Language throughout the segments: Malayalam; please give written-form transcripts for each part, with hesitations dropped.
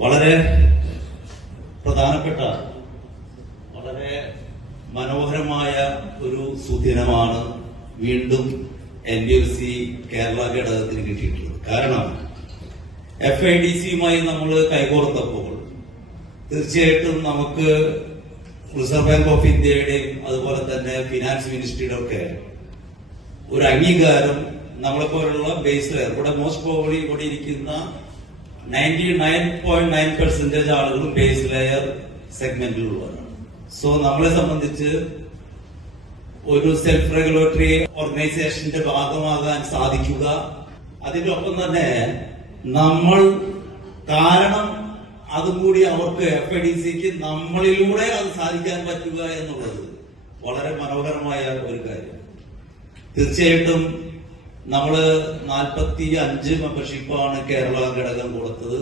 വളരെ പ്രധാനപ്പെട്ട വളരെ മനോഹരമായ ഒരു സുദിനമാണ് വീണ്ടും NBFC കേരള ഘടകത്തിന് കിട്ടിയിട്ടുള്ളത്. കാരണം FIDCയുമായി നമ്മൾ കൈകോർത്തപ്പോൾ തീർച്ചയായിട്ടും നമുക്ക് റിസർവ് ബാങ്ക് ഓഫ് ഇന്ത്യയുടെയും അതുപോലെ തന്നെ ഫിനാൻസ് മിനിസ്ട്രിയുടെ ഒക്കെ ഒരു അംഗീകാരം നമ്മളെപ്പോലുള്ള ബേസ് ലെയർ ഇവിടെ മോസ്റ്റ് പ്രോബബ്ലി ഇവിടെ ഇരിക്കുന്ന 99.9% ആളുകളും ബേസ് ലെയർ സെഗ്മെന്റിലുള്ളവരാണ്. സോ നമ്മളെ സംബന്ധിച്ച് ഒരു സെൽഫ് റെഗുലേറ്ററി ഓർഗനൈസേഷന്റെ ഭാഗമാകാൻ സാധിക്കുക, അതിന്റെ ഒപ്പം തന്നെ നമ്മൾ കാരണം അതും കൂടി അവർക്ക് FIDCക്ക് നമ്മളിലൂടെ അത് സാധിക്കാൻ പറ്റുക എന്നുള്ളത് വളരെ മനോഹരമായ ഒരു കാര്യം. തീർച്ചയായിട്ടും നമ്മള് 45 മെമ്പർഷിപ്പാണ് കേരള ഘടകം കൊടുത്തത്.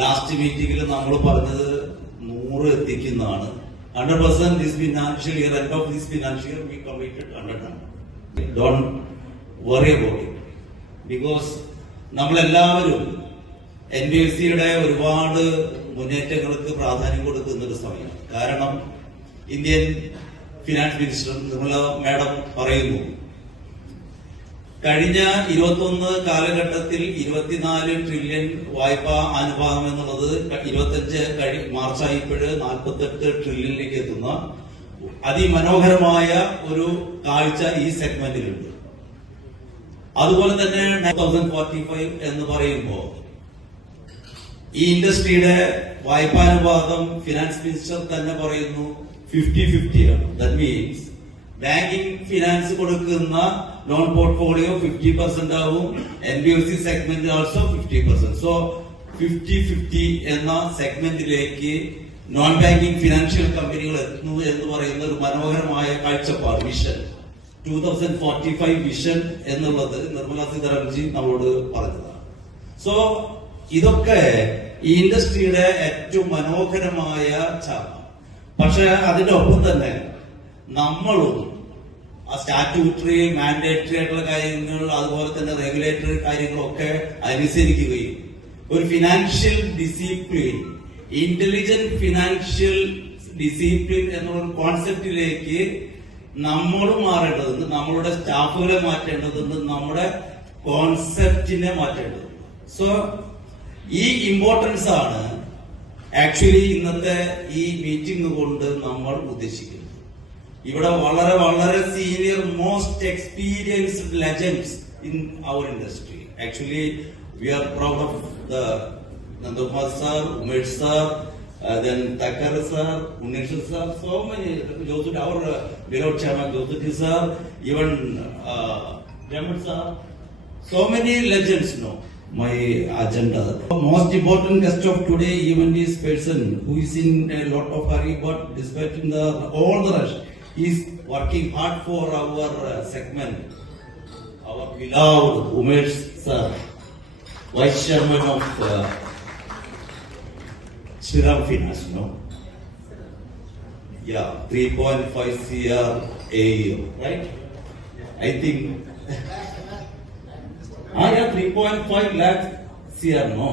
ലാസ്റ്റ് മീറ്റിംഗിൽ നമ്മൾ പറഞ്ഞത് 100 എത്തിക്കുന്നതാണ്. 100% this financial year, end of this financial year, we committed 100%. Don't worry about it. Because നമ്മളെല്ലാവരും NBFCയുടെ ഒരുപാട് മുന്നേറ്റങ്ങൾക്ക് പ്രാധാന്യം കൊടുക്കുന്ന ഒരു സമയമാണ്. കാരണം Indian finance minister Nirmala madam പറയുന്നു, കഴിഞ്ഞ 21 കാലഘട്ടത്തിൽ 24 ട്രില്യൺ വായ്പാ അനുപാതം എന്നുള്ളത് 25 മാർച്ചായപ്പോഴ് 48 ട്രില്യണിലേക്ക് എത്തുന്ന അതിമനോഹരമായ ഒരു കാഴ്ച ഈ സെഗ്മെന്റിലുണ്ട്. അതുപോലെ തന്നെ 2045 എന്ന് പറയുമ്പോൾ ഈ ഇൻഡസ്ട്രിയുടെ വായ്പാനുപാതം ഫിനാൻസ് മിനിസ്റ്റർ തന്നെ പറയുന്നു 50-50 ആണ്. ദാറ്റ് മീൻസ് ബാങ്കിങ് ഫിനാൻസ് കൊടുക്കുന്ന ലോൺ പോർട്ട്ഫോളിയോ 50% ആവും, NBFC സെഗ്മെന്റ് ഓൾസോ 50%. സോ 50-50 എന്ന സെഗ്മെന്റിലേക്ക് നോൺ ബാങ്കിങ് ഫിനാൻഷ്യൽ കമ്പനികൾ എത്തുന്നു എന്ന് പറയുന്ന ഒരു മനോഹരമായ കാഴ്ചപ്പാട്, വിഷൻ 2045 വിഷൻ എന്നുള്ളത് നിർമ്മല സീതാരാമൻജി നമ്മളോട് പറഞ്ഞതാണ്. സോ ഇതൊക്കെ ഈ ഇൻഡസ്ട്രിയുടെ ഏറ്റവും മനോഹരമായ ഛാപ. പക്ഷെ അതിന്റെ ഒപ്പം തന്നെ നമ്മളും ആ സ്റ്റാറ്റ്യൂട്ടറി മാൻഡേറ്ററി ആയിട്ടുള്ള കാര്യങ്ങൾ അതുപോലെ തന്നെ റെഗുലേറ്ററി കാര്യങ്ങളൊക്കെ അനുസരിക്കുകയും ഒരു financial discipline, intelligent financial discipline എന്നുള്ള കോൺസെപ്റ്റിലേക്ക് നമ്മളും മാറേണ്ടതുണ്ട്, നമ്മളുടെ സ്റ്റാഫുകളെ മാറ്റേണ്ടതുണ്ട്, നമ്മുടെ കോൺസെപ്റ്റിനെ മാറ്റേണ്ടതുണ്ട്. സോ ഈ ഇമ്പോർട്ടൻസ് ആണ് ആക്ച്വലി ഇന്നത്തെ ഈ മീറ്റിംഗ് കൊണ്ട് നമ്മൾ ഉദ്ദേശിക്കുന്നത്. ഇവിടെ വളരെ വളരെ senior most experienced legends in our industry. Actually we are proud of the Nandakumar sir, Umesh sir, then Thakkar sir, Unneshwar sir, so many, Joseph, our beloved chairman Joseph sir, even Jamal sir, so many legends know my agenda. Most important guest of today, even this person who is in a lot of hurry, but despite all the rush, is working hard for our segment. Our beloved Umesh sir, Vice Chairman of Shriram Finance, no? Yeah, 3.5 CR a year, right? I think. Yeah, 3.5 lakh CR, no?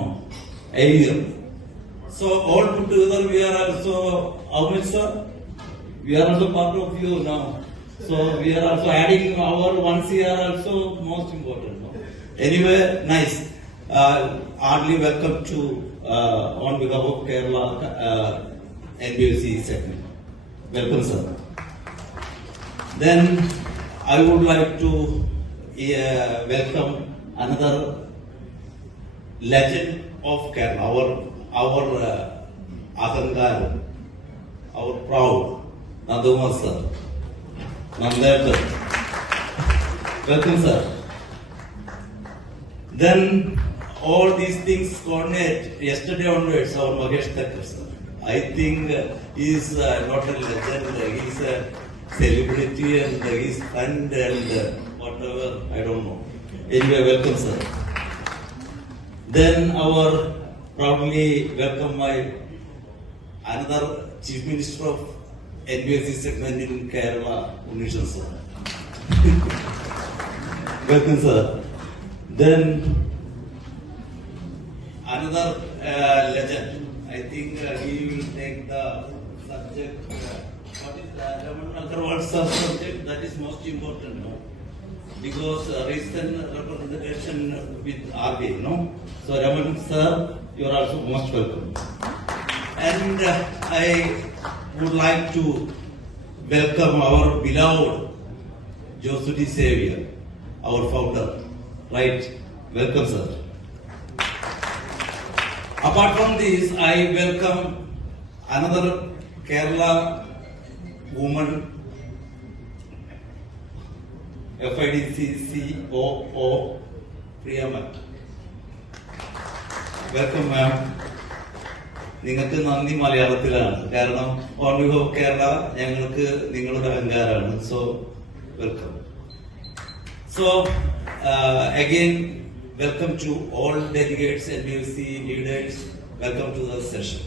A year. So all put together, we are also, how much, sir? We are also part of you now. So we are also adding our 1 CR also most important. No? Anyway, nice. Hardly welcome to on behalf of Kerala NBFC segment. Welcome, sir. Then I would like to welcome another legend of Kerala, our Ahankar, our proud Nandumar sir. Nandar sir. Welcome, sir. Then all these things coordinate yesterday onwards, our Mahesh Thakkar sir. I think he is not a legend, he is a celebrity and he is friend and whatever, I don't know. Anyway, welcome sir. Then our proudly welcome my another Chief Minister of NBFC segment in Kerala, Unneshwar sir. Welcome sir. Then another legend, think he will take the subject. What is Raman Agarwal's subject? That is most important, no? Because recent representation with RBI, no? So Raman sir, you are also most welcome. And I would like to welcome our beloved Josudi Xavier, our founder. Right? Welcome, sir. Apart from this, I welcome another Kerala woman, FIDC COO, Priyamat. Welcome, ma'am. നിങ്ങൾക്ക് നന്ദി മലയാളത്തിലാണ്, കാരണം ഓൺ ബിഹാഫ് ഓഫ് കേരള ഞങ്ങൾക്ക് നിങ്ങളുടെ അഹങ്കാരമാണ്. So welcome. So again welcome to all delegates, NBFC leaders. Welcome to the session.